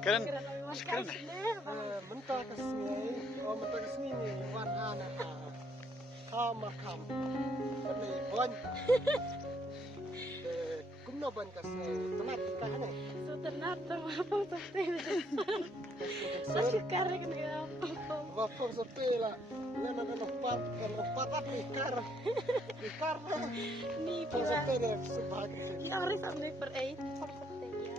Keren. Keren. Mentak kesini wan anak makam. Bani bon. Kumno ban kas tenat kita kan. So tenat apa seperti itu. Masih karek nih apa. Wapo sepela. Lena kan apa ikar. Nih Sepeda sebagai. ya harus sampai per 8 seperti ya.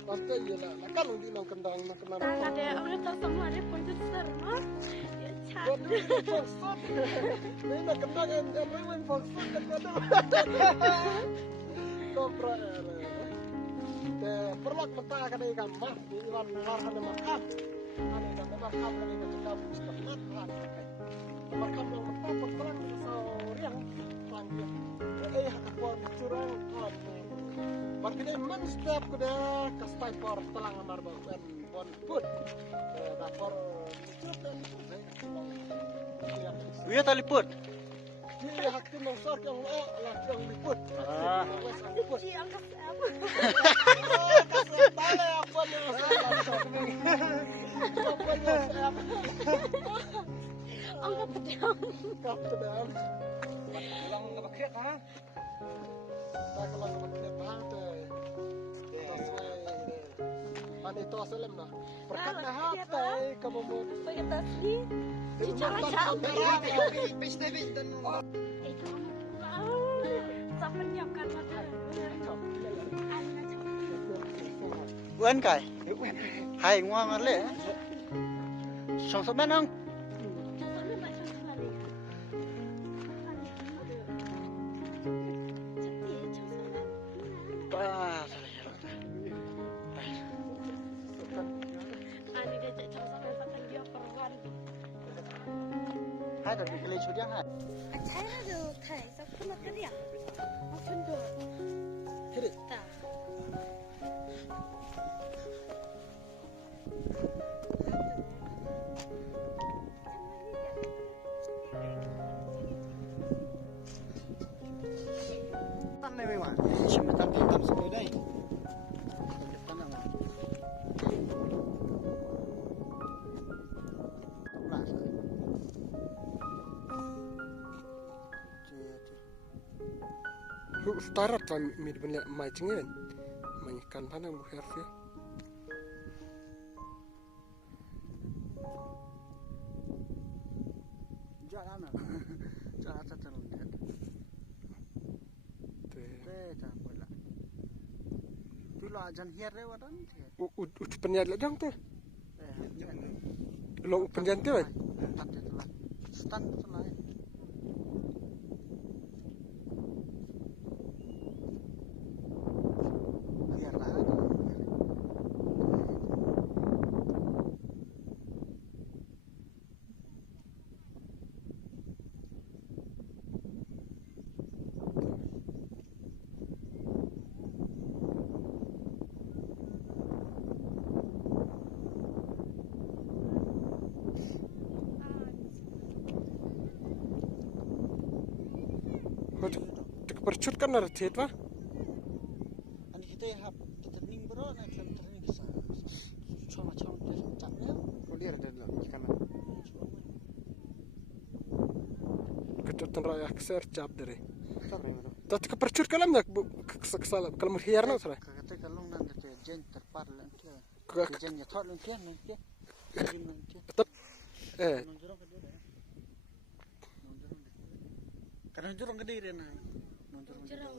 Pasti ya lah. Kan undi nang kendang nang kenal. Ada orang tahu semua ada produser mah. Ya chat. Ini nak kendang yang rewen polsut kan ada. Kopra. Perlu kita kan ikan mah di iwan marhan makam. Ada kan makam lagi kita mustahmat lah. Makam yang pertama perang seorang panggil. Aku curang kan. Makanya man setiap kuda kastai por telang amar ban bon put. Dapur cukup dan Wia tali put. dia hak tu nong sok yang lah yang liput. Cuci angkat apa? Kasih tali apa yang Angkat pedang. kap sedang. Lang kebakiat ha. Tak kalau kemudian hati. Ani to selem na. Perkata hati kamu mau. Vegetasi. Cicara Pis dan itu sampai nyiapkan mata. Uen kai. Hai ngoang ale. Song so menang. Wah, hai dah beli sudah hai. China tu Thai sama kerja. Macam tu. Hiri. Tak. Tan này mà. Xem mà tan thì tan xuống đây. Tan nào. Lại. Starat kan mid banyak macingin. Mengikan panang buher sih. Jangan. Jangan terlalu dekat. Tak boleh. Tu lo ajan hiar re wadan. Udah penyat ledang tuh. Lo penyat tuh. Tak telah. Stand telah. Hiar lah. Percut kan ada tiet wah. Ani kita hap kita ning bro na jam training bisa. Cuma capnya. Oh dia ada ikan. Kita tenraya keser cap dari. Tapi kepercut kalam nak kesalam kalau meriar nak salah. Kata kalau nanti tu jen terpar nanti. Jen ya thot nanti nanti. Tetap Karena jurang gede dia na. Jurang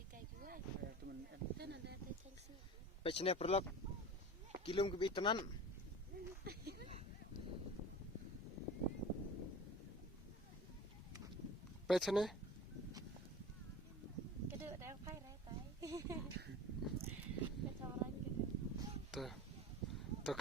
dikai juga. Itu nanti ada cengsu. Pecahnya perlu kilom kebitanan. Pecahnya. Kedua dah fai rai tai. Kecoran gitu. Tuh. Tuh